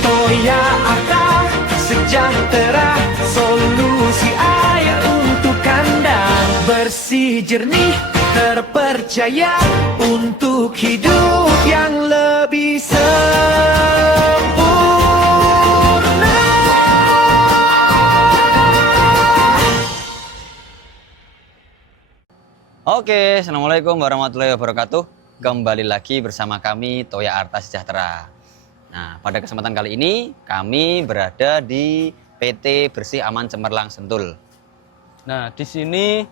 Toya Arta Sejahtera, solusi air untuk kandang. Bersih, jernih, terpercaya untuk hidup yang lebih sempurna. Oke, assalamualaikum warahmatullahi wabarakatuh. Kembali lagi bersama kami Toya Arta Sejahtera. Nah, pada kesempatan kali ini kami berada di PT Bersih Aman Cemerlang Sentul. Nah, di sini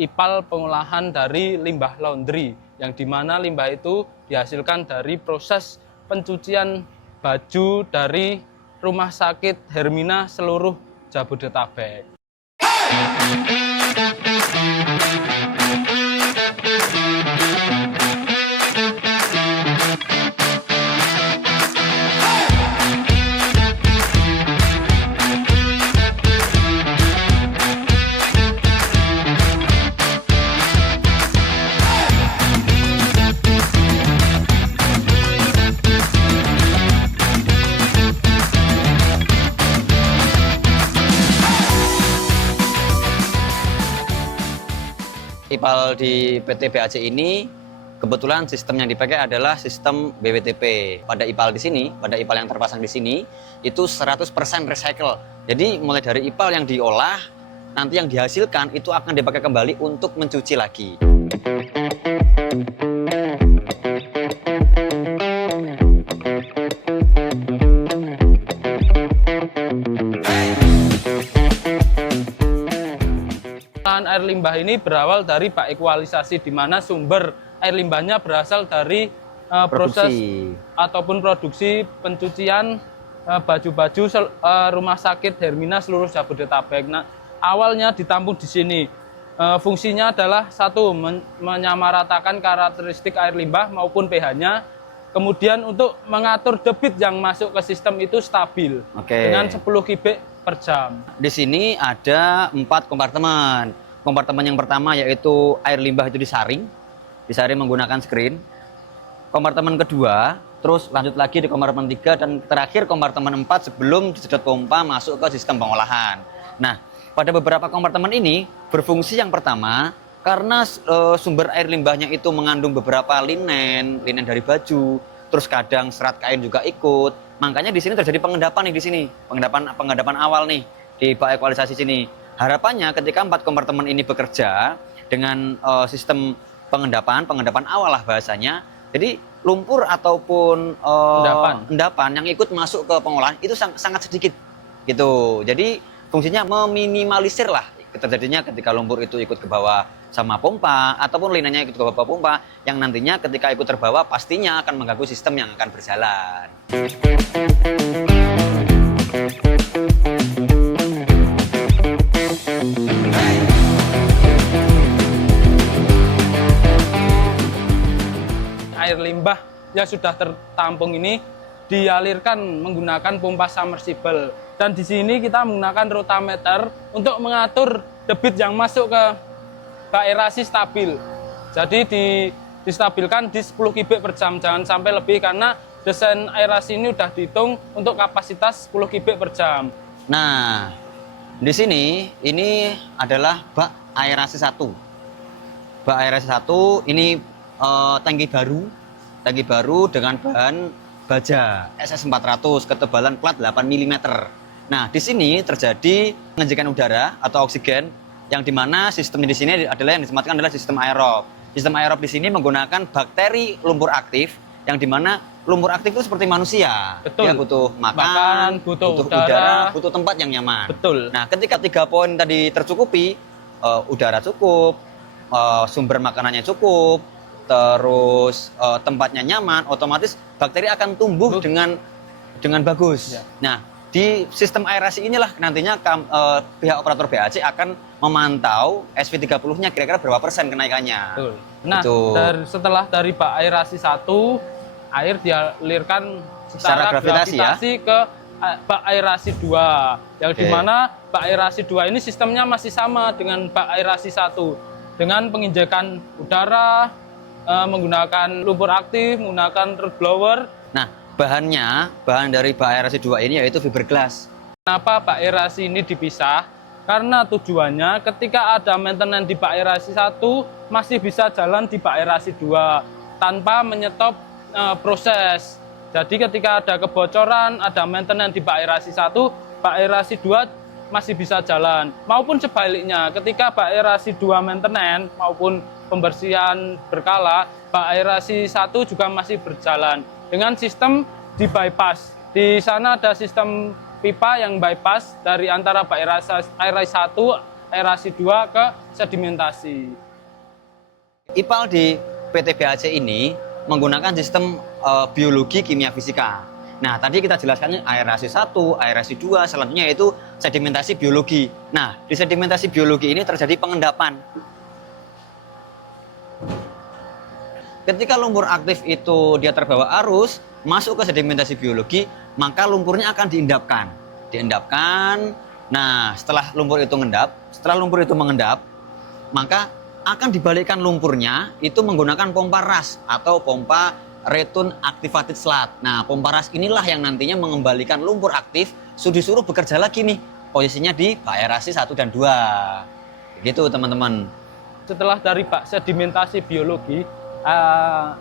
IPAL pengolahan dari limbah laundry, yang dimana limbah itu dihasilkan dari proses pencucian baju dari Rumah Sakit Hermina seluruh Jabodetabek. IPAL di PT BAC ini kebetulan sistem yang dipakai adalah sistem BWTP. Pada IPAL di sini, pada IPAL yang terpasang di sini itu 100% recycle. Jadi mulai dari IPAL yang diolah, nanti yang dihasilkan itu akan dipakai kembali untuk mencuci lagi. Air limbah ini berawal dari bak ekualisasi, di mana sumber air limbahnya berasal dari proses ataupun produksi pencucian baju-baju Rumah Sakit Hermina seluruh Jabodetabek. Nah, awalnya ditampung di sini. Fungsinya adalah satu, menyamaratakan karakteristik air limbah maupun pH-nya. Kemudian untuk mengatur debit yang masuk ke sistem itu stabil dengan 10 kubik per jam. Di sini ada 4 kompartemen. Kompartemen yang pertama yaitu air limbah itu disaring menggunakan screen. Kompartemen kedua, terus lanjut lagi di kompartemen 3, dan terakhir kompartemen 4 sebelum disedot pompa masuk ke sistem pengolahan. Nah, pada beberapa kompartemen ini berfungsi yang pertama, karena sumber air limbahnya itu mengandung beberapa linen dari baju, terus kadang serat kain juga ikut. Makanya di sini terjadi pengendapan nih di sini, pengendapan awal nih di bak ekualisasi sini. Harapannya ketika 4 kompartemen ini bekerja dengan sistem pengendapan awal lah bahasanya, jadi lumpur ataupun endapan yang ikut masuk ke pengolahan itu sangat sedikit gitu. Jadi fungsinya meminimalisir lah terjadinya ketika lumpur itu ikut ke bawah sama pompa ataupun linenya ikut ke bawah pompa, yang nantinya ketika ikut terbawa pastinya akan mengganggu sistem yang akan berjalan. Air limbah yang sudah tertampung ini dialirkan menggunakan pompa submersible, dan di sini kita menggunakan rotameter untuk mengatur debit yang masuk ke bak aerasi stabil. Jadi distabilkan di 10 kubik per jam, jangan sampai lebih, karena desain aerasi ini sudah dihitung untuk kapasitas 10 kubik per jam. Nah, di sini ini adalah bak aerasi 1. Bak aerasi 1 ini tangki baru dengan bahan baja SS400, ketebalan plat 8 mm. Nah, di sini terjadi pengecekan udara atau oksigen, yang dimana sistem di sini adalah yang disematkan adalah sistem aerob. Sistem aerob di sini menggunakan bakteri lumpur aktif, yang dimana lumpur aktif itu seperti manusia. Betul. Dia butuh makan, butuh udara, butuh tempat yang nyaman. Betul. Nah, ketika 3 poin tadi tercukupi, udara cukup, sumber makanannya cukup, terus tempatnya nyaman, otomatis bakteri akan tumbuh dengan bagus. Ya. Nah, di sistem aerasi inilah nantinya pihak operator BAC akan memantau SV30-nya kira-kira berapa persen kenaikannya. Betul. Nah, setelah dari bak aerasi 1, air dialirkan secara gravitasi ke bak aerasi 2, yang dimana bak aerasi 2 ini sistemnya masih sama dengan bak aerasi 1, dengan penginjekan udara, menggunakan lumpur aktif, menggunakan root blower. Nah, bahan dari bak aerasi 2 ini yaitu fiberglass. Kenapa bak aerasi ini dipisah? Karena tujuannya ketika ada maintenance di bak aerasi 1 masih bisa jalan di bak aerasi 2 tanpa menyetop proses. Jadi ketika ada kebocoran, ada maintenance di bak aerasi 1, bak aerasi 2 masih bisa jalan. Maupun sebaliknya, ketika bak aerasi 2 maintenance maupun pembersihan berkala, bak aerasi 1 juga masih berjalan dengan sistem di bypass. Di sana ada sistem pipa yang bypass dari antara bak aerasi 1, aerasi 2 ke sedimentasi. IPAL di PT BAC ini menggunakan sistem biologi kimia fisika. Nah, tadi kita jelaskannya aerasi 1, aerasi 2, selanjutnya yaitu sedimentasi biologi. Nah, di sedimentasi biologi ini terjadi pengendapan. Ketika lumpur aktif itu dia terbawa arus, masuk ke sedimentasi biologi, maka lumpurnya akan diendapkan. Nah, setelah lumpur itu mengendap, maka akan dibalikkan lumpurnya itu menggunakan pompa ras atau pompa return activated sludge. Nah, pompa ras inilah yang nantinya mengembalikan lumpur aktif disuruh bekerja lagi nih, posisinya di bak aerasi 1 dan 2. Gitu, teman-teman. Setelah dari bak sedimentasi biologi,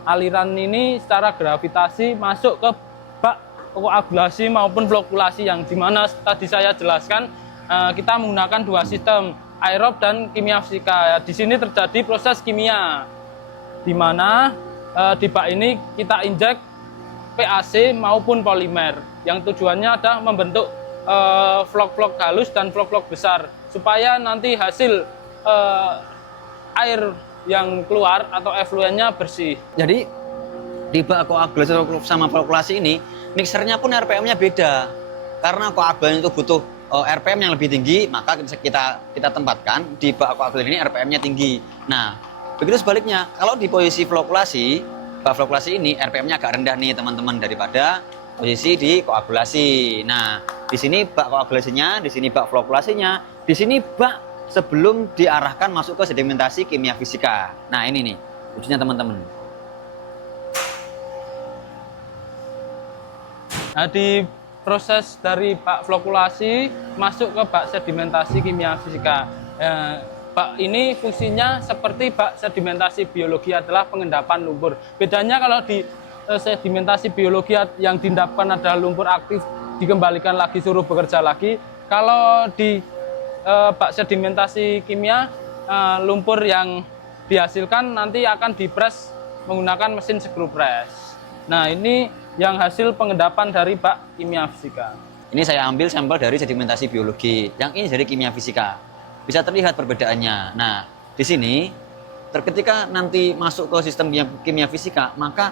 aliran ini secara gravitasi masuk ke bak koagulasi maupun flokulasi yang dimana tadi saya jelaskan kita menggunakan 2 sistem, aerob dan kimia fisika. Di sini terjadi proses kimia, di mana di bak ini kita injek PAC maupun polimer yang tujuannya adalah membentuk vlog-vlog halus dan vlog-vlog besar supaya nanti hasil air yang keluar atau efluennya bersih. Jadi di bak koagulasi sama flokulasi ini mixernya pun RPM-nya beda. Karena koagulasi itu butuh RPM yang lebih tinggi, maka kita tempatkan di bak koagulasi ini RPM-nya tinggi. Nah, begitu sebaliknya, kalau di posisi flokulasi, bak flokulasi ini RPM-nya agak rendah nih teman-teman daripada posisi di koagulasi. Nah, di sini bak koagulasinya, di sini bak flokulasinya, di sini bak sebelum diarahkan masuk ke sedimentasi kimia fisika. Nah, ini nih wujudnya teman-teman. Nah, di proses dari bak flokulasi masuk ke bak sedimentasi kimia fisika. Bak ini fungsinya seperti bak sedimentasi biologi adalah pengendapan lumpur. Bedanya kalau di sedimentasi biologi yang diendapkan adalah lumpur aktif, dikembalikan lagi suruh bekerja lagi. Kalau di bak sedimentasi kimia, lumpur yang dihasilkan nanti akan dipres menggunakan mesin screw press. Nah, ini yang hasil pengendapan dari bak kimia fisika. Ini saya ambil sampel dari sedimentasi biologi, yang ini dari kimia fisika. Bisa terlihat perbedaannya. Nah, di sini ketika nanti masuk ke sistem kimia fisika, maka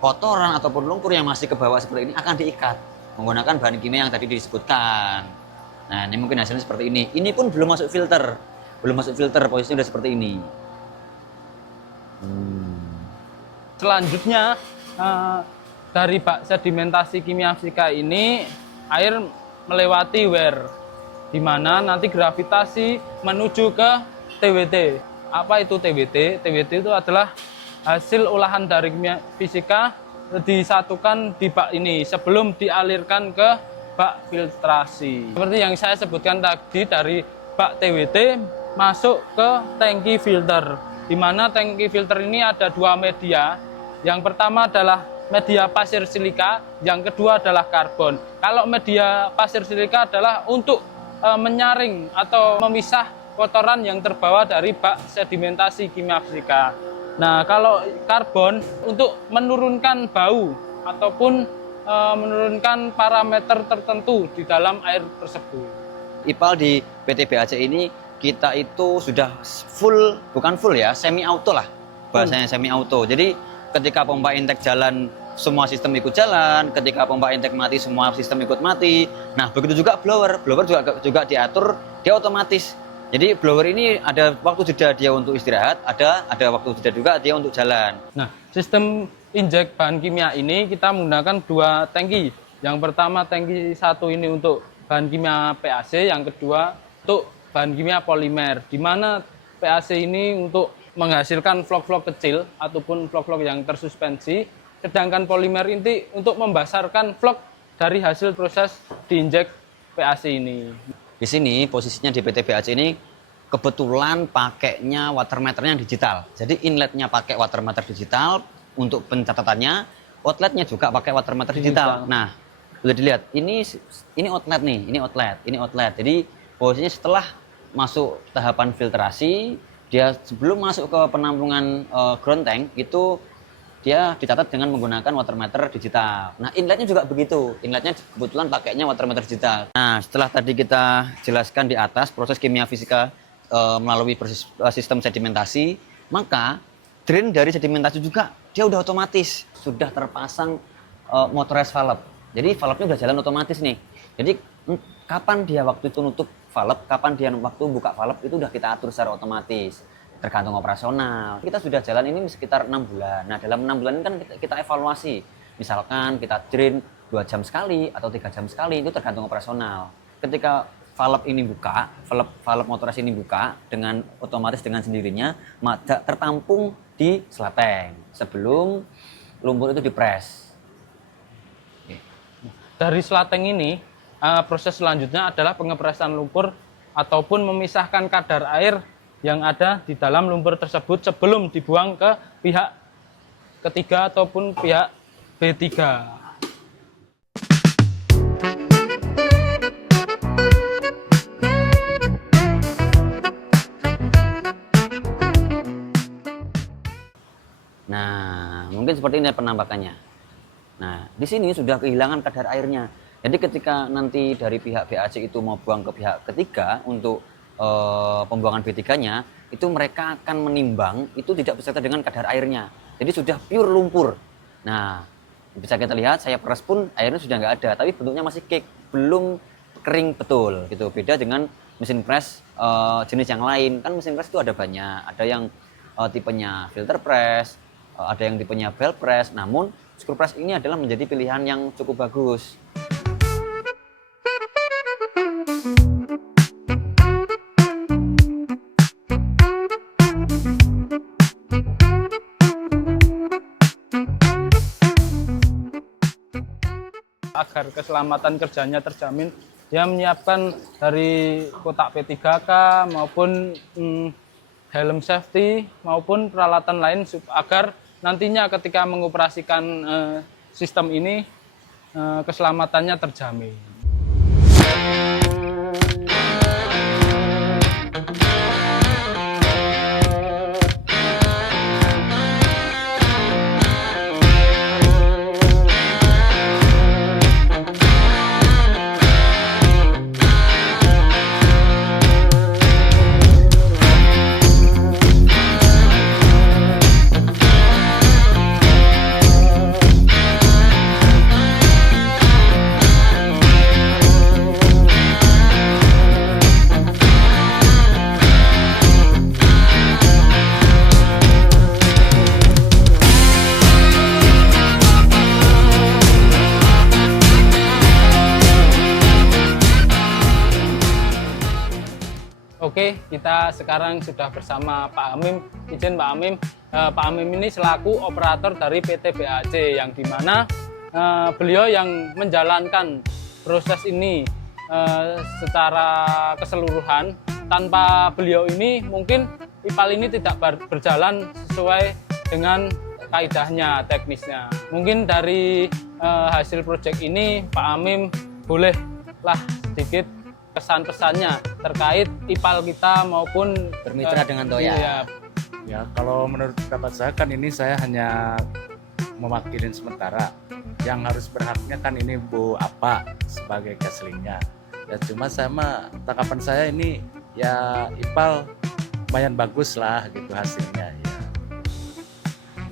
kotoran ataupun lumpur yang masih ke bawah seperti ini akan diikat menggunakan bahan kimia yang tadi disebutkan. Nah, ini mungkin hasilnya seperti ini. Ini pun belum masuk filter, posisinya udah seperti ini. Selanjutnya dari bak sedimentasi kimia fisika ini air melewati weir, di mana nanti gravitasi menuju ke TWT. Apa itu TWT? TWT itu adalah hasil olahan dari kimia fisika disatukan di bak ini sebelum dialirkan ke bak filtrasi. Seperti yang saya sebutkan tadi, dari bak TWT masuk ke tangki filter, di mana tangki filter ini ada 2 media. Yang pertama adalah media pasir silika, yang kedua adalah karbon. Kalau media pasir silika adalah untuk menyaring atau memisah kotoran yang terbawa dari bak sedimentasi kimia fisika. Nah, kalau karbon untuk menurunkan bau ataupun menurunkan parameter tertentu di dalam air tersebut. IPAL di PT BAC ini kita itu sudah full, bukan full ya, semi auto lah bahasanya, semi auto. Jadi ketika pompa intake jalan, semua sistem ikut jalan. Ketika pompa intake mati, semua sistem ikut mati. Nah, begitu juga blower juga diatur, dia otomatis. Jadi blower ini ada waktu jeda dia untuk istirahat, ada waktu jeda juga dia untuk jalan. Nah, sistem injek bahan kimia ini kita menggunakan 2 tangki. Yang pertama tangki 1 ini untuk bahan kimia PAC, yang kedua untuk bahan kimia polimer, di mana PAC ini untuk menghasilkan vlog-vlog kecil ataupun vlog-vlog yang tersuspensi, sedangkan polimer inti untuk membesarkan vlog dari hasil proses diinjek PAC ini. Di sini posisinya di PT BAC ini kebetulan pakainya water meternya digital. Jadi inletnya pakai water meter digital untuk pencatatannya, outletnya juga pakai water meter digital. Nah, boleh dilihat ini outlet nih, ini outlet. Jadi posisinya setelah masuk tahapan filtrasi, dia sebelum masuk ke penampungan ground tank itu dia dicatat dengan menggunakan water meter digital. Nah, inletnya juga begitu. Inletnya kebetulan pakainya water meter digital. Nah, setelah tadi kita jelaskan di atas proses kimia fisika melalui proses sistem sedimentasi, maka drain dari sedimentasi juga dia udah otomatis sudah terpasang motorized valve. Jadi valve-nya udah jalan otomatis nih. Jadi kapan dia waktu itu nutup valve, kapan dia waktu buka valve itu udah kita atur secara otomatis. Tergantung operasional. Kita sudah jalan ini sekitar 6 bulan. Nah, dalam 6 bulan ini kan kita evaluasi. Misalkan kita drain 2 jam sekali atau 3 jam sekali, itu tergantung operasional. Ketika valve ini buka, valve motorized ini buka dengan otomatis dengan sendirinya, maka tertampung di selateng sebelum lumpur itu dipres. Dari selateng ini, proses selanjutnya adalah pengepresan lumpur ataupun memisahkan kadar air yang ada di dalam lumpur tersebut sebelum dibuang ke pihak ketiga ataupun pihak B3. Nah, mungkin seperti ini penampakannya. Nah, di sini sudah kehilangan kadar airnya. Jadi ketika nanti dari pihak BAC itu mau buang ke pihak ketiga untuk pembuangan B3-nya, itu mereka akan menimbang itu tidak beserta dengan kadar airnya. Jadi sudah pure lumpur. Nah, bisa kita lihat saya peras pun airnya sudah nggak ada, tapi bentuknya masih cake, belum kering betul gitu. Beda dengan mesin press jenis yang lain. Kan mesin press itu ada banyak, ada yang tipenya filter press, ada yang tipenya bell press. Namun screw press ini adalah menjadi pilihan yang cukup bagus. Agar keselamatan kerjanya terjamin, dia menyiapkan dari kotak P3K maupun helm safety maupun peralatan lain agar nantinya ketika mengoperasikan sistem ini keselamatannya terjamin. Oke, kita sekarang sudah bersama Pak Amim. Izin Pak Amim, Pak Amim ini selaku operator dari PT BAC yang dimana beliau yang menjalankan proses ini secara keseluruhan. Tanpa beliau ini mungkin IPAL ini tidak berjalan sesuai dengan kaidahnya, teknisnya. Mungkin dari hasil proyek ini Pak Amim bolehlah sedikit kesan-pesannya terkait IPAL kita maupun Bermitra dengan Toya. Iya. Ya, kalau menurut pendapat saya kan ini saya hanya mewakilin sementara. Yang harus berhaknya kan ini Bu Apa sebagai caslingnya. Ya cuma sama tanggapan saya ini ya IPAL lumayan bagus lah gitu hasilnya. Ya.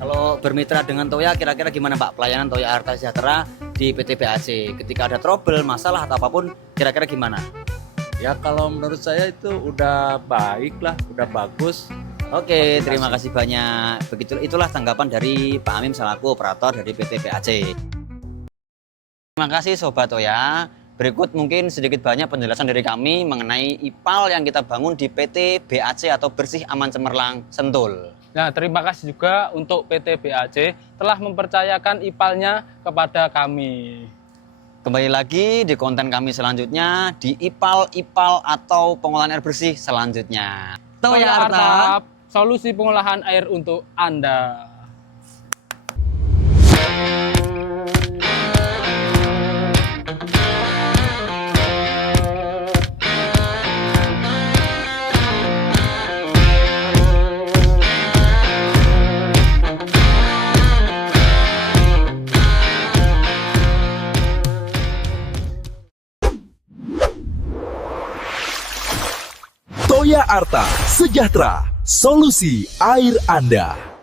Kalau bermitra dengan Toya, kira-kira gimana Pak pelayanan Toya Harta Sejahtera di PT BAC? Ketika ada trouble, masalah atau apapun, kira-kira gimana? Ya kalau menurut saya itu udah baik lah, udah bagus. Oke, terima kasih banyak. Begitu itulah tanggapan dari Pak Amim selaku operator dari PT BAC. Terima kasih Sobat Toya. Berikut mungkin sedikit banyak penjelasan dari kami mengenai IPAL yang kita bangun di PT BAC atau Bersih Aman Cemerlang Sentul. Nah, terima kasih juga untuk PT BAC telah mempercayakan IPAL-nya kepada kami. Kembali lagi di konten kami selanjutnya di IPAL atau pengolahan air bersih selanjutnya. Toya Arta, solusi pengolahan air untuk Anda. Toya Arta, sejahtera, solusi air Anda.